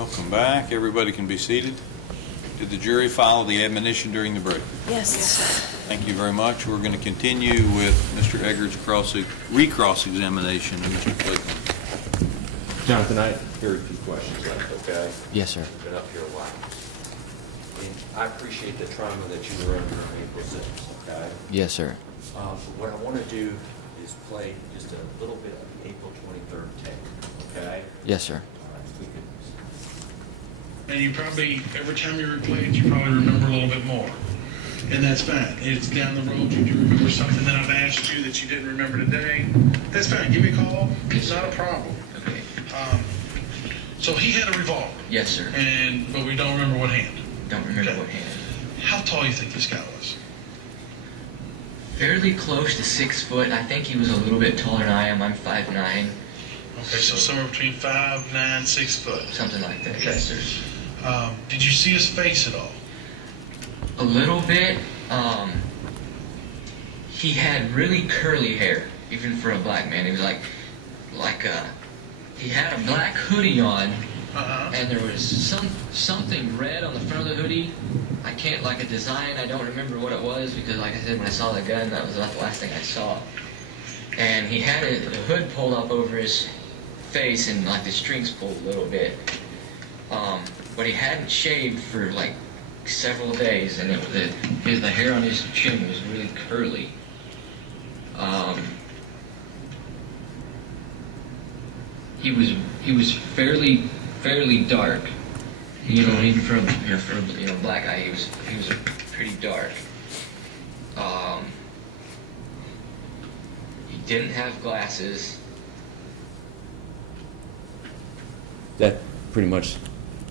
Welcome back. Everybody can be seated. Did the jury follow the admonition during the break? Yes. Thank you very much. We're going to continue with Mr. Eggers' recross examination of Mr. Clayton. Jonathan, I have very few questions left, okay? Yes, sir. I've been up here a while. And I appreciate the trauma that you were under on April 6th, okay? Yes, sir. But what I want to do is play just a little bit of the April 23rd tape, okay? Yes, sir. All right, if we could. And you probably, every time you replay it, you probably remember a little bit more. And that's fine. It's down the road, you do remember something that I've asked you that you didn't remember today. That's fine. Give me a call. It's not a problem. Okay. So he had a revolver. Yes, sir. But we don't remember what hand. Don't remember Okay. what hand. How tall do you think this guy was? Fairly close to 6 foot, and I think he was a little bit taller than I am. I'm 5'9". Okay, so somewhere between 5'9", 6 foot. Something like that. Okay. Yes, sir. Did you see his face at all? A little bit. He had really curly hair, even for a black man. He was he had a black hoodie on, and there was something red on the front of the hoodie. I can't, like a design, I don't remember what it was, because like I said, when I saw the gun, that was the last thing I saw. And he had the hood pulled up over his face, and like the strings pulled a little bit. But he hadn't shaved for like several days, and the hair on his chin was really curly. He was fairly dark. You know, even for a black guy, he was pretty dark. He didn't have glasses. That pretty much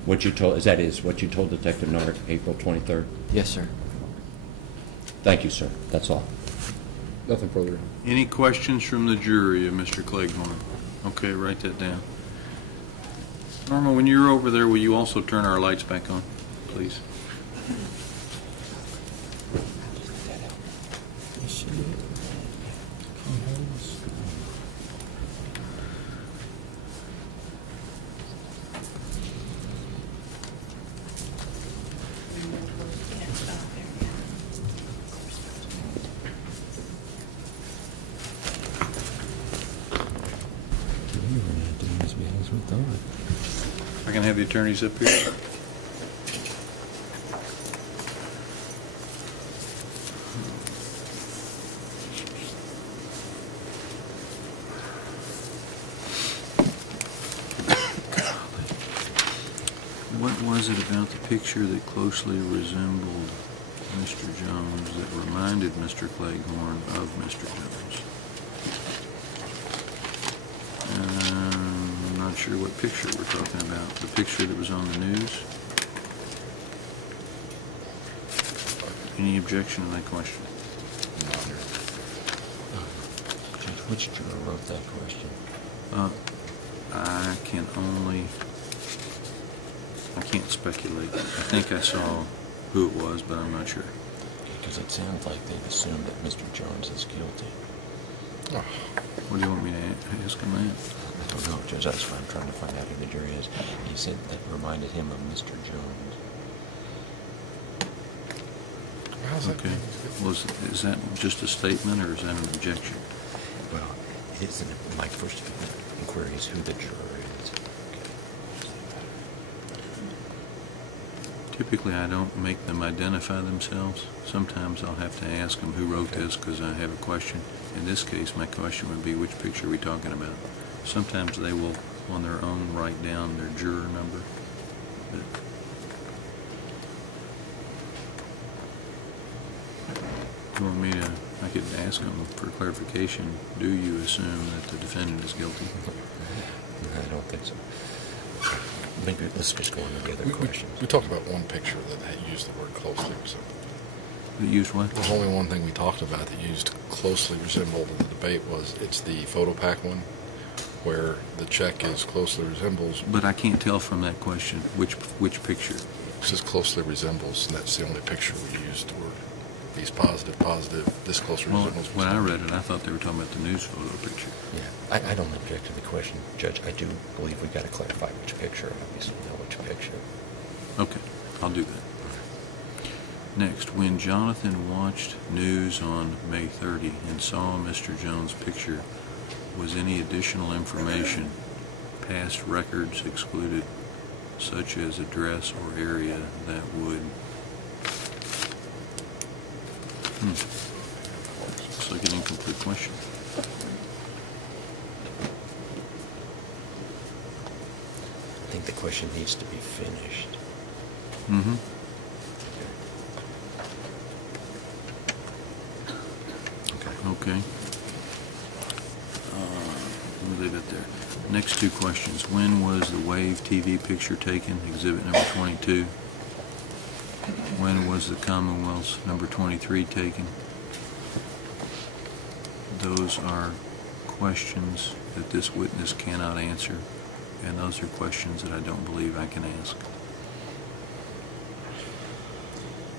what you told, what you told Detective Nard April 23rd? Yes, sir. Thank you, sir. That's all. Nothing further. Any questions from the jury of Mr. Cleghorn? Okay, write that down. Norma, when you're over there, will you also turn our lights back on, please? I can have the attorneys up here. What was it about the picture that closely resembled Mr. Jones that reminded Mr. Cleghorn of Mr. Jones? I'm not sure what picture we're talking about. The picture that was on the news? Any objection to that question? Which juror wrote that question? I can't speculate. I think I saw who it was, but I'm not sure. Because it sounds like they've assumed that Mr. Jones is guilty. Oh. What do you want me to ask him that? I don't know, Judge. That's why I'm trying to find out who the jury is. He said that reminded him of Mr. Jones. Okay. Is that just a statement, or is that an objection? Well, it isn't. My first inquiry is who the juror is. Typically, I don't make them identify themselves. Sometimes I'll have to ask them who wrote this because I have a question. In this case, my question would be, which picture are we talking about? Sometimes they will, on their own, write down their juror number. But you want me to, I I could ask them for clarification, do you assume that the defendant is guilty? I don't think so. Maybe let's just go on to the other questions. We talked about one picture that had used the word closely resembled. That used what? There's only one thing we talked about that used closely resembled in the debate was it's the photo pack one where the check is closely resembles. But I can't tell from that question which picture. It says closely resembles, and that's the only picture we used where these positive, this closely Well, resembles. when I read it, I thought they were talking about the news photo picture. Yeah, I don't object to the question, Judge. I do believe we got to clarify which picture. Obviously, know which picture. Okay, I'll do that. Next, when Jonathan watched news on May 30 and saw Mr. Jones' picture, was any additional information, past records excluded, such as address or area, that would... Looks like an incomplete question. I think the question needs to be finished. Mm-hmm. Okay. We'll leave it there. Next two questions. When was the Wave TV picture taken, exhibit number 22? When was the Commonwealth's number 23 taken? Those are questions that this witness cannot answer, and those are questions that I don't believe I can ask.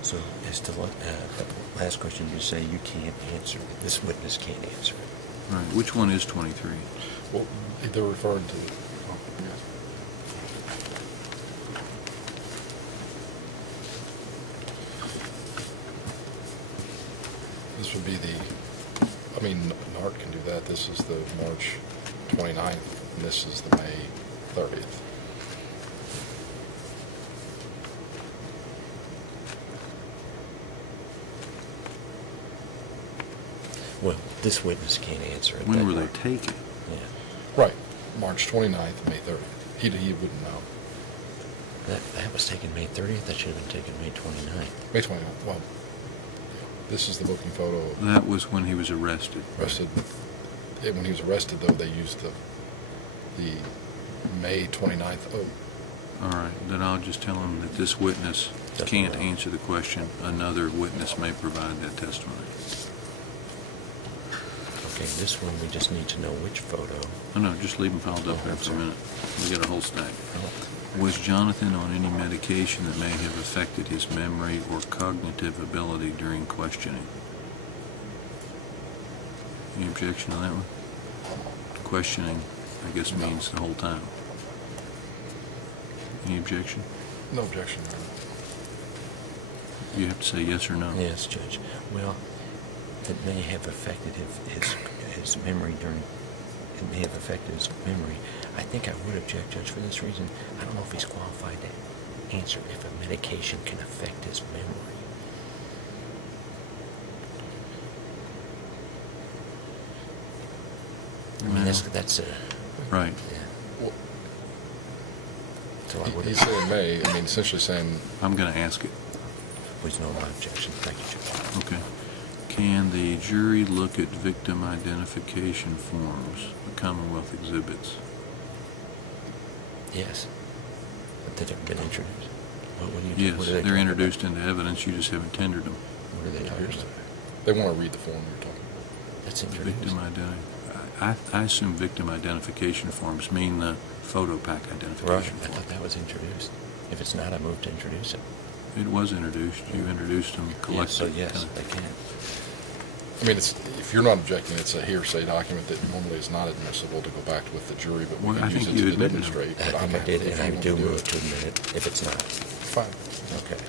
So, as to the last question, you say you can't answer it. This witness can't answer it. Right. Which one is 23? Well, they're referring to. Oh, yes. This would be the. I mean, NART can do that. This is the March 29th, and this is the May 30th. Well, this witness can't answer it. When were they taken? Yeah. Right, March 29th, May 30th. He wouldn't know. That was taken May 30th. That should have been taken May 29th. May 29th. Well, this is the booking photo. That was when he was arrested. Arrested. When he was arrested, though, they used the May 29th. Oh, All right, then I'll just tell him that this witness can't answer the question. Another witness may provide that testimony. Okay, this one we just need to know which photo. Oh, no, just leave them piled up there for a minute. We got a whole stack. Was Jonathan on any medication that may have affected his memory or cognitive ability during questioning? Any objection to that one? Questioning, I guess, means the whole time. Any objection? no objection, Your Honor. You have to say yes or no. Yes, Judge. Well, it may have affected his memory during. It may have affected his memory. I think I would object, Judge, for this reason. I don't know if he's qualified to answer if a medication can affect his memory. I mean, that's a... Right. Yeah. Well, So I would he's saying may. I mean, essentially saying I'm going to ask it. Please no my objection. Thank you, Judge. Okay. Can the jury look at victim identification forms, the Commonwealth exhibits? Yes. Have they been introduced? What do you Yes, what are they they're talking introduced into evidence. You just haven't tendered them. About? What are they talking about? they want to read the form you're talking about. That's introduced. Victim identity. I assume victim identification forms mean the photo pack Right. identification I form. thought that was introduced. If it's not, I move to introduce it. It was introduced. You introduced them collectively. Yes, so yes, they can. I mean, it's, if you're not objecting, it's a hearsay document that normally is not admissible to go back with the jury, but we Well, I can use think it you to admitted it. demonstrate. I But I'm think I did, if and I you want do to move it. to admit it if it's not. Fine. Okay.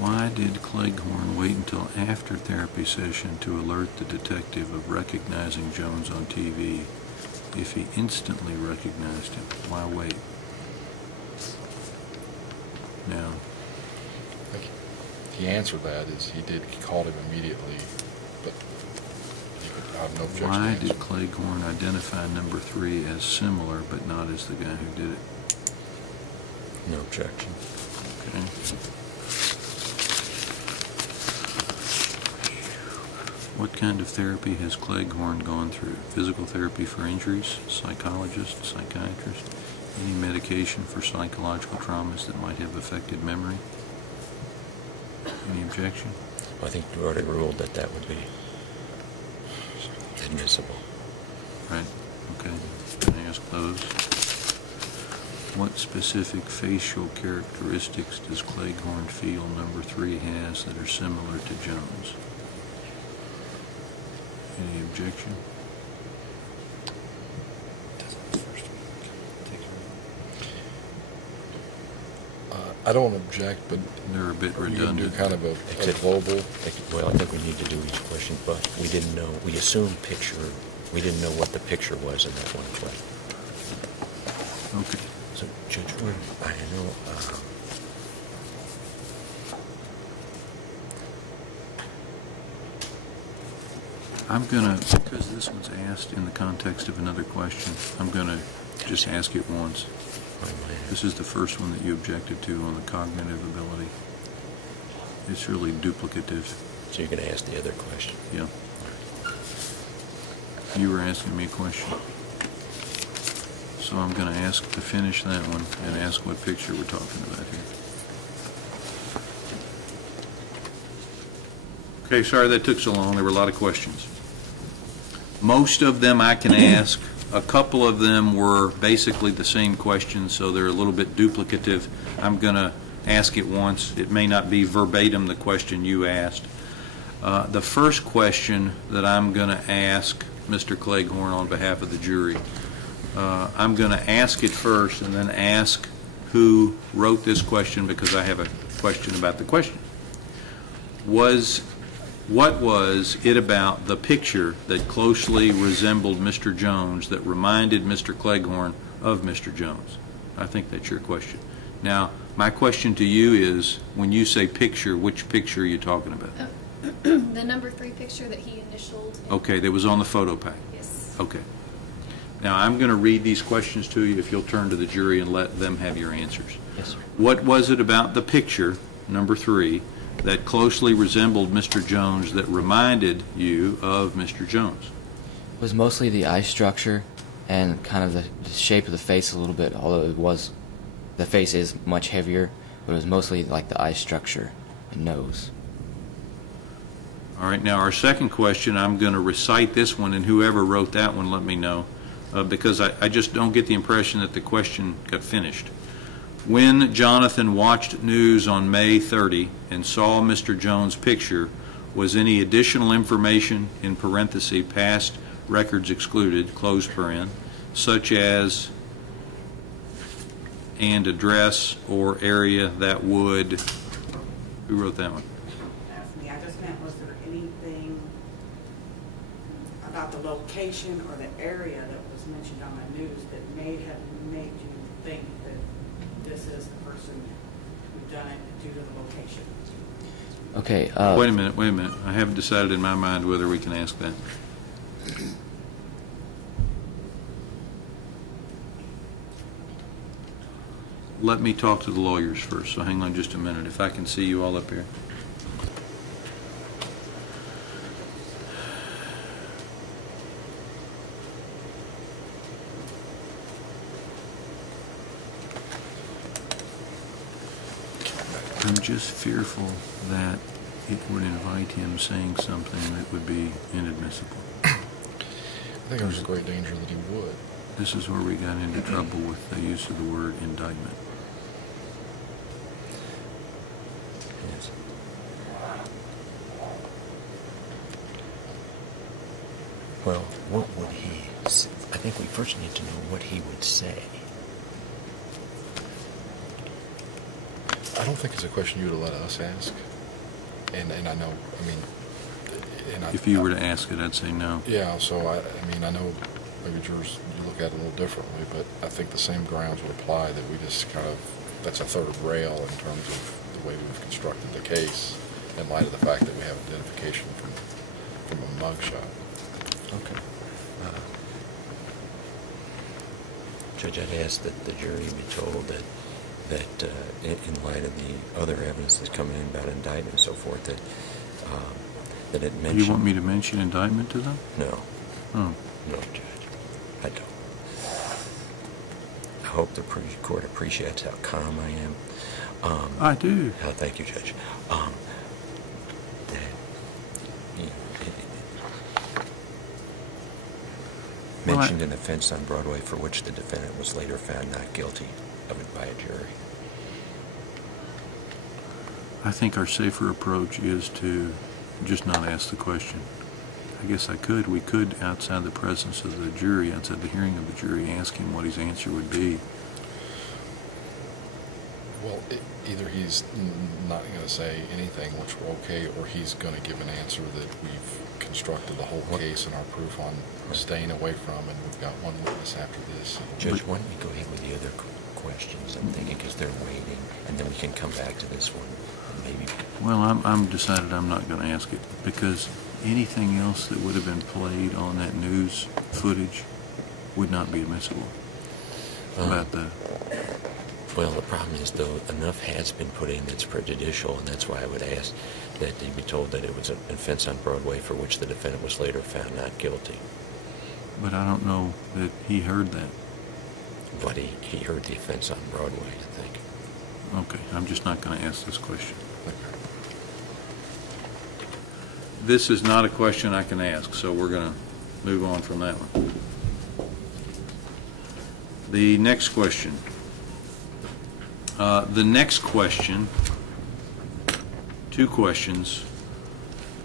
Why did Cleghorn wait until after therapy session to alert the detective of recognizing Jones on TV? If he instantly recognized him, why wait? Now, The answer to that is he called him immediately, but I have no objection. why to did answer. Cleghorn identify number 3 as similar but not as the guy who did it? No objection. Okay. What kind of therapy has Cleghorn gone through? Physical therapy for injuries, psychologist, psychiatrist, any medication for psychological traumas that might have affected memory? Any objection? I think we already ruled that that would be admissible. Right, okay. Can I ask those? What specific facial characteristics does Cleghorn feel number 3 has that are similar to Jones? Any objection? I don't object, but They're a bit you can do redundant. kind of a global. Well, I think we need to do each question, but we didn't know. We assumed picture. We didn't know what the picture was in that one question. Okay. So, Judge Wood, I know. I'm gonna, because this one's asked in the context of another question, I'm gonna just ask it once. This is the first one that you objected to on the cognitive ability. It's really duplicative. So you're going to ask the other question. Yeah. You were asking me a question. So I'm going to ask to finish that one and ask what picture we're talking about here. Okay, sorry that took so long. There were a lot of questions. Most of them I can ask. A couple of them were basically the same questions, so they're a little bit duplicative. I'm going to ask it once. It may not be verbatim the question you asked. The first question that I'm going to ask Mr. Cleghorn on behalf of the jury, I'm going to ask it first and then ask who wrote this question, because I have a question about the question. What was it about the picture that closely resembled Mr. Jones that reminded Mr. Cleghorn of Mr. Jones? I think that's your question. Now, my question to you is, when you say picture, which picture are you talking about? The number 3 picture that he initialed. Okay, that was on the photo pack. Yes. Okay. Now, I'm going to read these questions to you if you'll turn to the jury and let them have your answers. Yes, sir. What was it about the picture, number 3, that closely resembled Mr. Jones that reminded you of Mr. Jones? It was mostly the eye structure and kind of the shape of the face a little bit, although the face is much heavier, but it was mostly like the eye structure and nose. All right, now our second question, I'm going to recite this one, and whoever wrote that one, let me know, because I just don't get the impression that the question got finished. When Jonathan watched news on May 30 and saw Mr. Jones' picture, was any additional information, in parentheses, past records excluded, close paren, such as and address or area that would, who wrote that one? That's me. I just meant, was there anything about the location or the area that was mentioned on the news that may have made you think that this is the person who done it due to the location? Okay. Wait a minute. I haven't decided in my mind whether we can ask that. Let me talk to the lawyers first, so hang on just a minute. If I can see you all up here. I'm just fearful that it would invite him saying something that would be inadmissible. I think there's a great danger that he would. This is where we got into trouble with the use of the word indictment. Yes. Well, what would he say? I think we first need to know what he would say. I don't think it's a question you would let us ask. And I know, I mean... If you were to ask it, I'd say no. Yeah, so I mean, I know maybe jurors, you look at it a little differently, but I think the same grounds would apply, that we just kind of, that's a third rail in terms of the way we've constructed the case, in light of the fact that we have identification from a mugshot. Okay. Judge, I'd ask that the jury be told that in light of the other evidence that's coming in about indictment and so forth, that that it Do mentioned... you want me to mention indictment to them? No. Oh. No, Judge. I don't. I hope the court appreciates how calm I am. I do. Oh, thank you, Judge. Mentioned an offense on Broadway for which the defendant was later found not guilty of it by a jury. I think our safer approach is to just not ask the question. I guess we could, outside the presence of the jury, outside the hearing of the jury, ask him what his answer would be. Well, either he's not going to say anything, which we're okay, or he's going to give an answer that we've constructed the whole case and our proof on staying away from, and we've got one witness after this. Judge, why don't we go ahead with the other questions, I'm thinking, because they're waiting, and then we can come back to this one, maybe. Well, I'm decided I'm not going to ask it, because anything else that would have been played on that news footage would not be admissible. About the... Well, the problem is, though, enough has been put in that's prejudicial, and that's why I would ask that he be told that it was an offense on Broadway for which the defendant was later found not guilty. But I don't know that he heard that. But he heard the offense on Broadway, I think. Okay, I'm just not going to ask this question. This is not a question I can ask, so we're going to move on from that one. The next question. Two questions.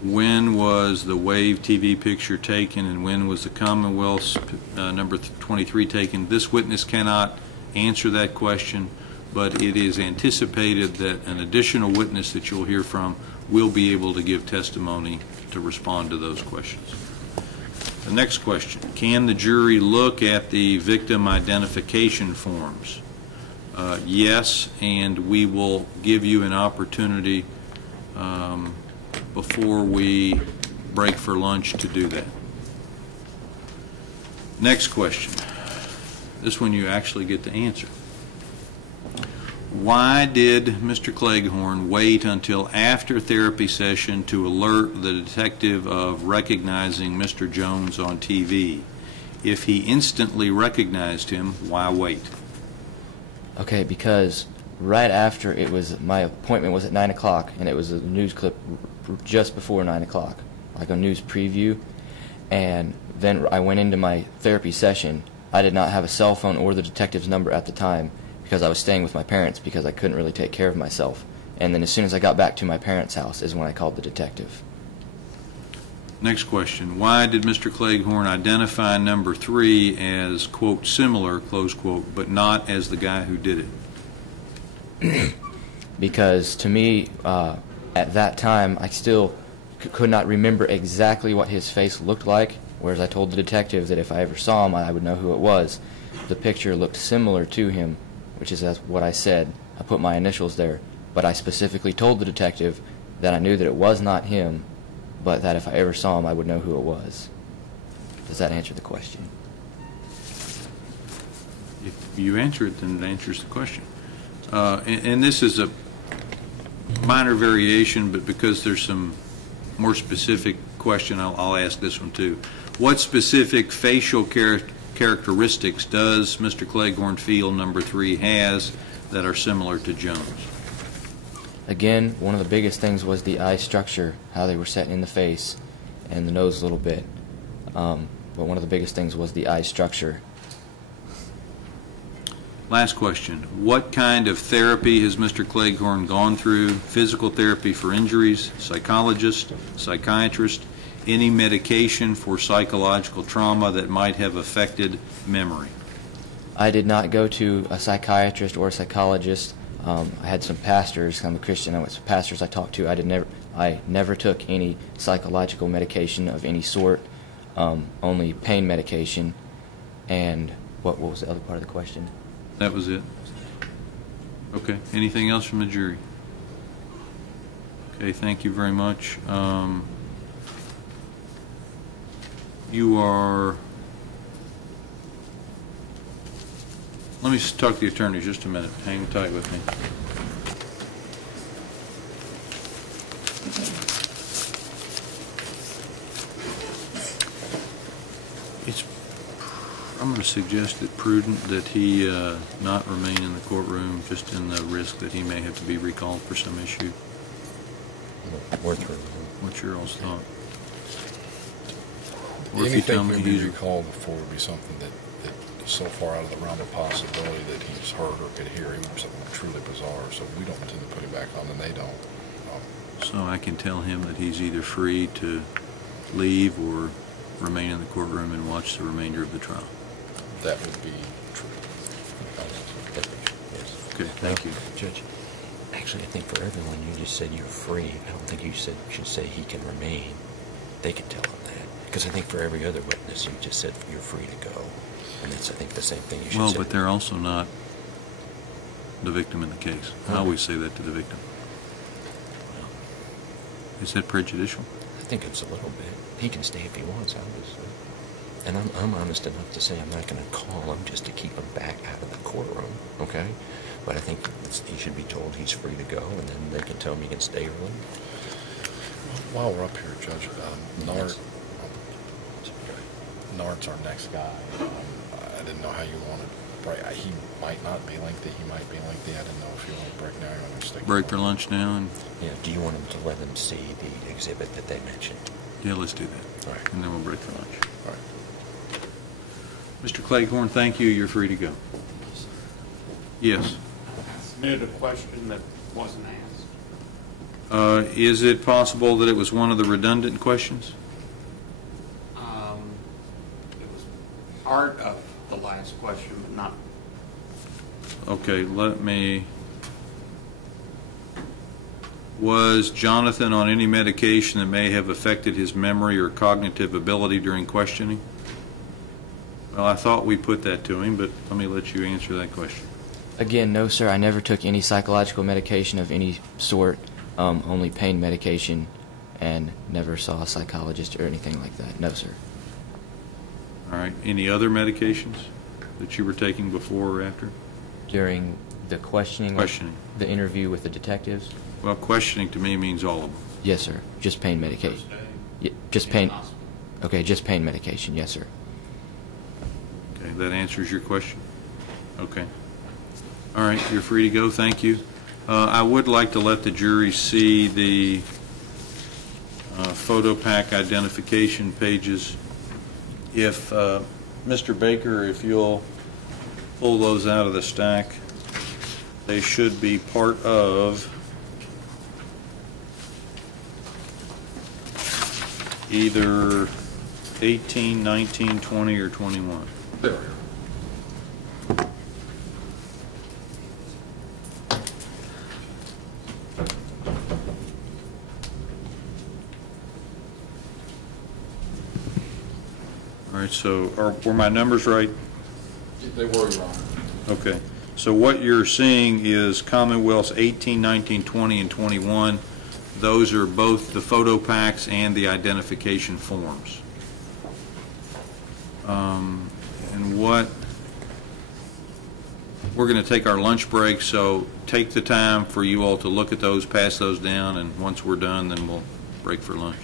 When was the Wave TV picture taken, and when was the Commonwealth's number 23 taken? This witness cannot answer that question, but it is anticipated that an additional witness that you'll hear from will be able to give testimony to respond to those questions. The next question, can the jury look at the victim identification forms? Yes, and we will give you an opportunity before we break for lunch to do that. Next question. This one you actually get to answer. Why did Mr. Cleghorn wait until after therapy session to alert the detective of recognizing Mr. Jones on TV? If he instantly recognized him, why wait? Okay, because right after it was, my appointment was at 9 o'clock, and it was a news clip just before 9 o'clock, like a news preview, and then I went into my therapy session. I did not have a cell phone or the detective's number at the time because I was staying with my parents because I couldn't really take care of myself. And then as soon as I got back to my parents' house is when I called the detective. Next question. Why did Mr. Cleghorn identify number 3 as, quote, similar, close quote, but not as the guy who did it? Because to me, at that time, I still could not remember exactly what his face looked like, whereas I told the detective that if I ever saw him, I would know who it was. The picture looked similar to him, which is what I said. I put my initials there, but I specifically told the detective that I knew that it was not him, but that if I ever saw him, I would know who it was. Does that answer the question? If you answer it, then it answers the question. And this is a minor variation, but because there's some more specific question, I'll ask this one too. What specific facial characteristics does Mr. Cleghorn feel number 3 has that are similar to Jones? Again, one of the biggest things was the eye structure, how they were set in the face and the nose a little bit. But one of the biggest things was the eye structure. Last question. What kind of therapy has Mr. Cleghorn gone through? Physical therapy for injuries, psychologist, psychiatrist, any medication for psychological trauma that might have affected memory? I did not go to a psychiatrist or a psychologist. I had some pastors. I'm a Christian. I went to pastors I talked to. I never took any psychological medication of any sort, only pain medication. And what was the other part of the question? That was it. Okay. Anything else from the jury? Okay. Thank you very much. You are. Let me just talk to the attorney just a minute. Hang tight with me. I'm going to suggest it prudent that he not remain in the courtroom, just in the risk that he may have to be recalled for some issue. Worth it. What's your all's thought? Or if you tell Anything me would be he's recalled before would be something that is so far out of the realm of possibility that he's heard or could hear, even something truly bizarre. So we don't intend to put him back on, and they don't. So I can tell him that he's either free to leave or remain in the courtroom and watch the remainder of the trial. That would be true. Yes. Okay, thank you. Judge, actually, I think for everyone, you just said you're free. I don't think you should say he can remain. They can tell him that. Because I think for every other witness, you just said you're free to go. And that's, I think, the same thing you should say. Well, but they're also not the victim in the case. I always say that to the victim. Is that prejudicial? I think it's a little bit. He can stay if he wants, obviously. And I'm honest enough to say I'm not going to call him just to keep him back out of the courtroom, okay? But I think he should be told he's free to go, and then they can tell him he can stay or leave. While we're up here, Judge, Nart's our next guy. I didn't know how you wanted to break. He might not be lengthy. He might be lengthy. I didn't know if you want to break now or want to stick. Break for lunch now, and Yeah, do you want him to let them see the exhibit that they mentioned? yeah, let's do that. All right. And then we'll break for lunch. All right. Mr. Cleghorn, thank you. You're free to go. Yes. I submitted a question that wasn't asked. Is it possible that it was one of the redundant questions? It was part of the last question, but not. Okay, Was Jonathan on any medication that may have affected his memory or cognitive ability during questioning? Well, I thought we put that to him, but let me let you answer that question. Again, no, sir. I never took any psychological medication of any sort, only pain medication, and never saw a psychologist or anything like that. No, sir. All right. Any other medications that you were taking before or after? During the questioning? Questioning. The interview with the detectives? Well, questioning to me means all of them. Yes, sir. Just pain medication. First day Yeah, just in pain. the hospital. Okay, just pain medication. Yes, sir. Okay, that answers your question? Okay. All right, you're free to go. Thank you. I would like to let the jury see the photo pack identification pages. If Mr. Baker, if you'll pull those out of the stack, they should be part of either 18, 19, 20, or 21. There we go. All right, so were my numbers right? They were, Your Honor. Okay. So what you're seeing is Commonwealth's 18, 19, 20, and 21. Those are both the photo packs and the identification forms. And we're going to take our lunch break, so take the time for you all to look at those, pass those down, and once we're done, then we'll break for lunch.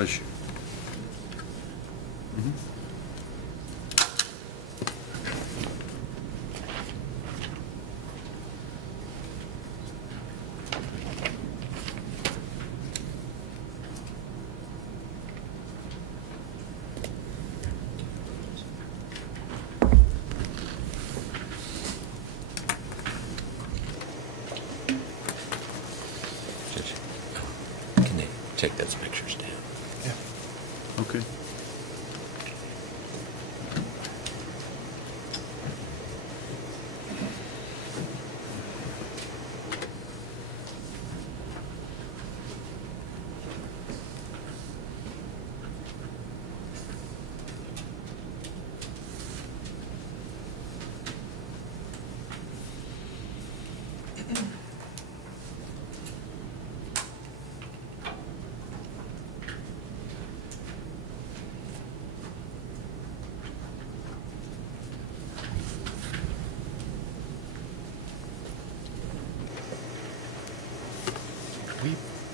Bless you. Judge, can they take those pictures down? Yeah. Okay.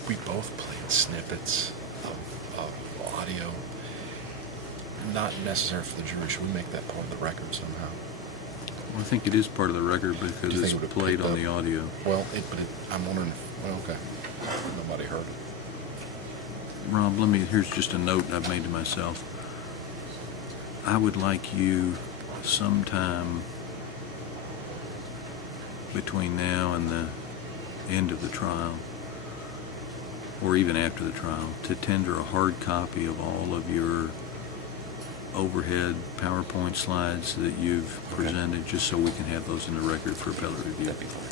We both played snippets of audio. Not necessary for the jury. Should we make that part of the record somehow? Well, I think it is part of the record Do because you it's think it would've played picked on up? the audio. Well, I'm wondering. Well, okay. Nobody heard it. Rob, here's just a note I've made to myself. I would like you sometime between now and the end of the trial, or even after the trial, to tender a hard copy of all of your overhead PowerPoint slides that you've presented, just so we can have those in the record for appellate review. That'd be fine.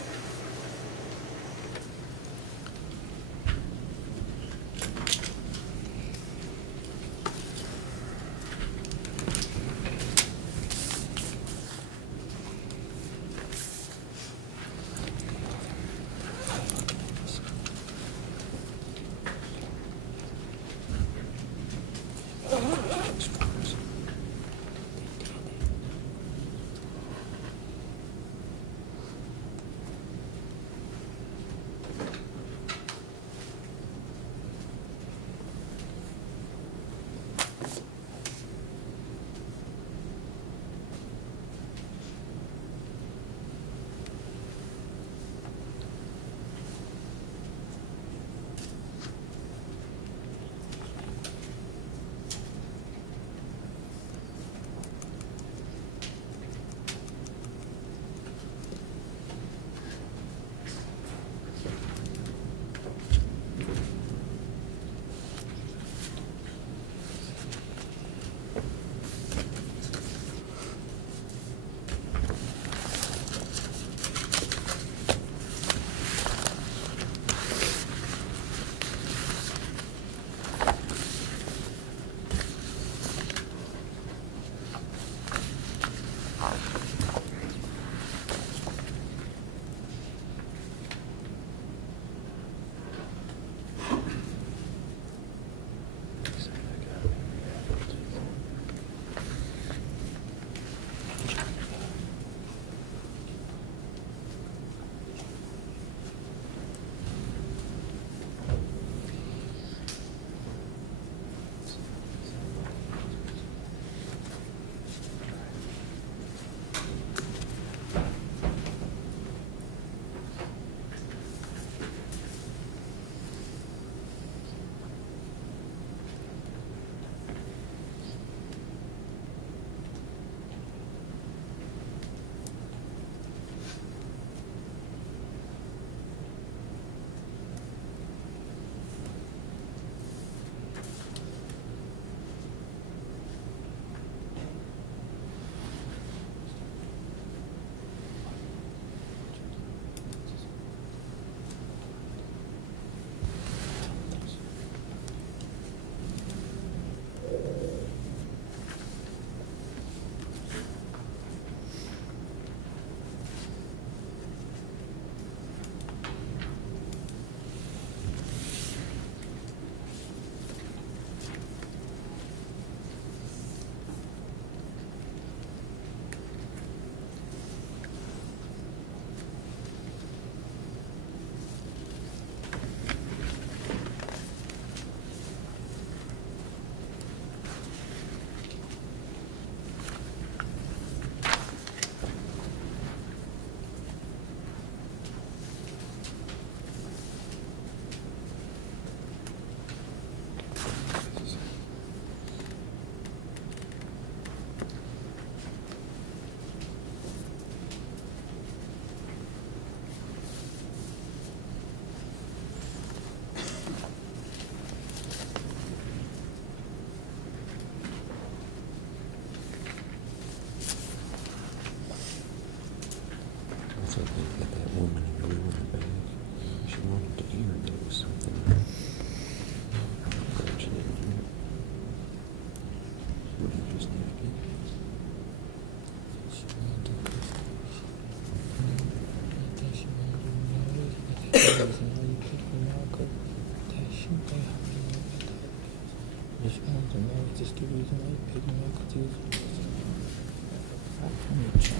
Is this the reason why you're picking me up confused? Let me check.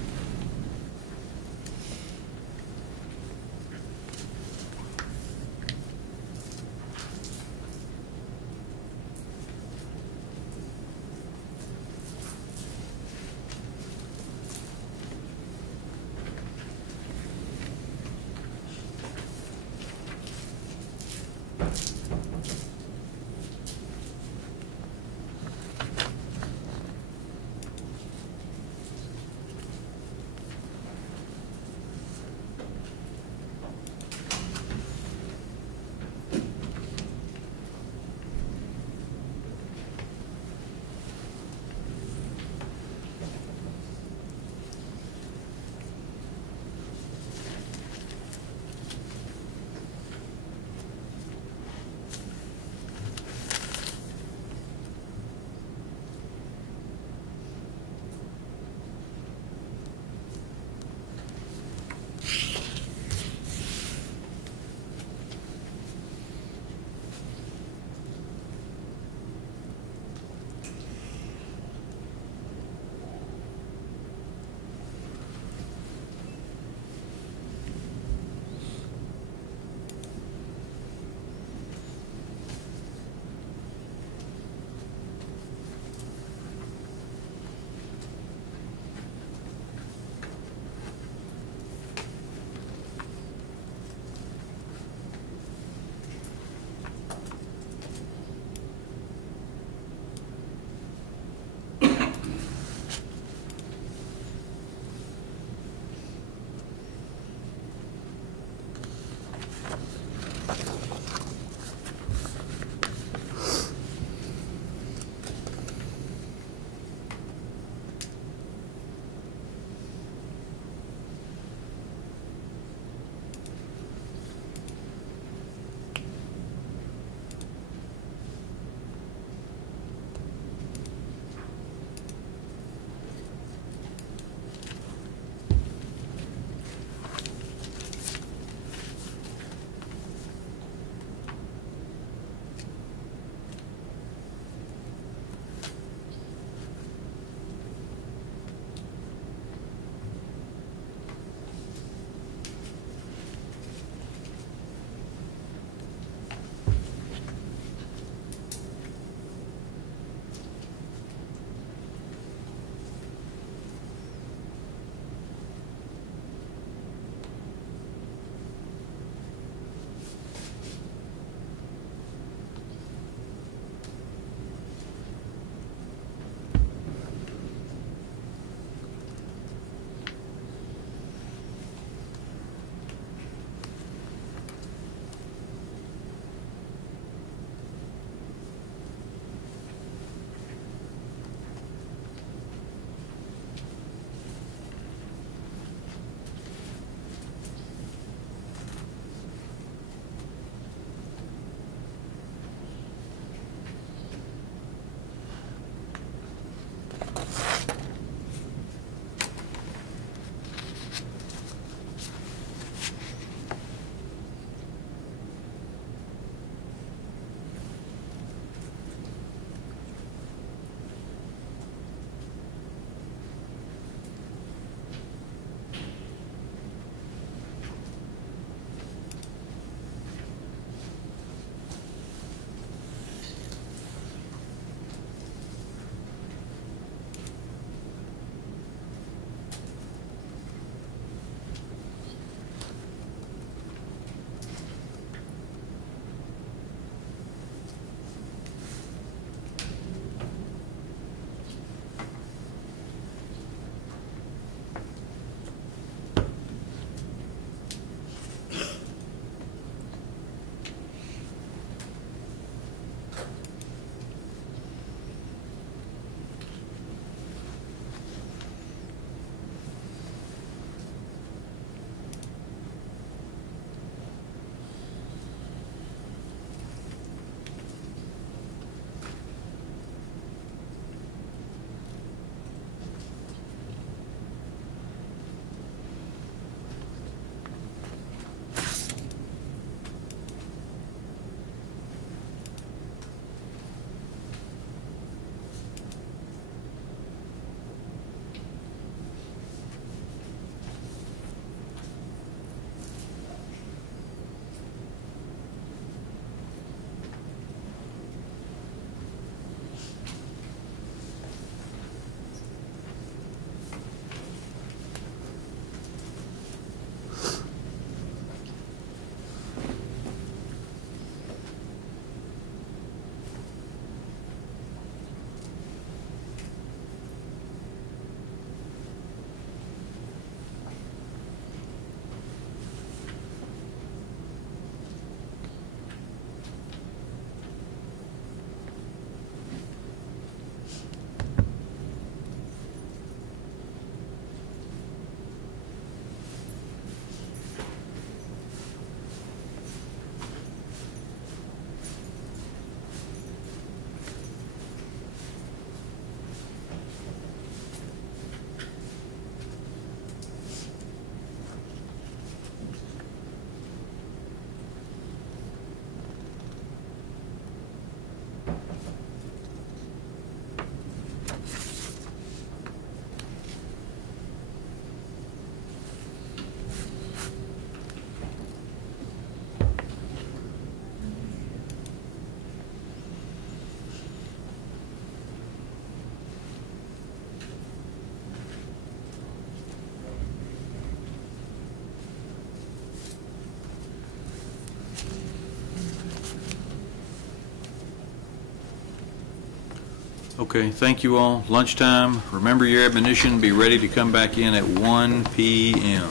Okay, thank you all. Lunchtime. Remember your admonition. Be ready to come back in at 1 p.m.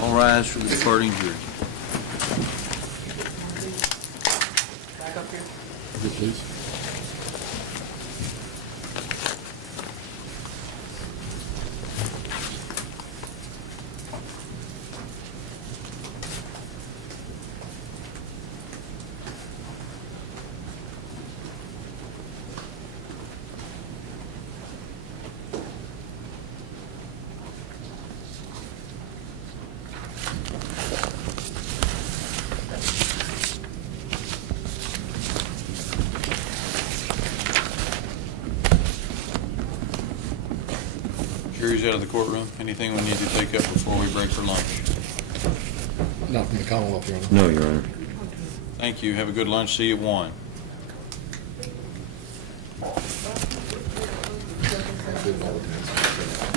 All rise for the departing jury. Back up here. Here, please. Jury's out of the courtroom. Anything we need to take up before we break for lunch? Not from the Commonwealth, Your Honor. No, Your Honor. Thank you. Have a good lunch. See you at 1. I did all the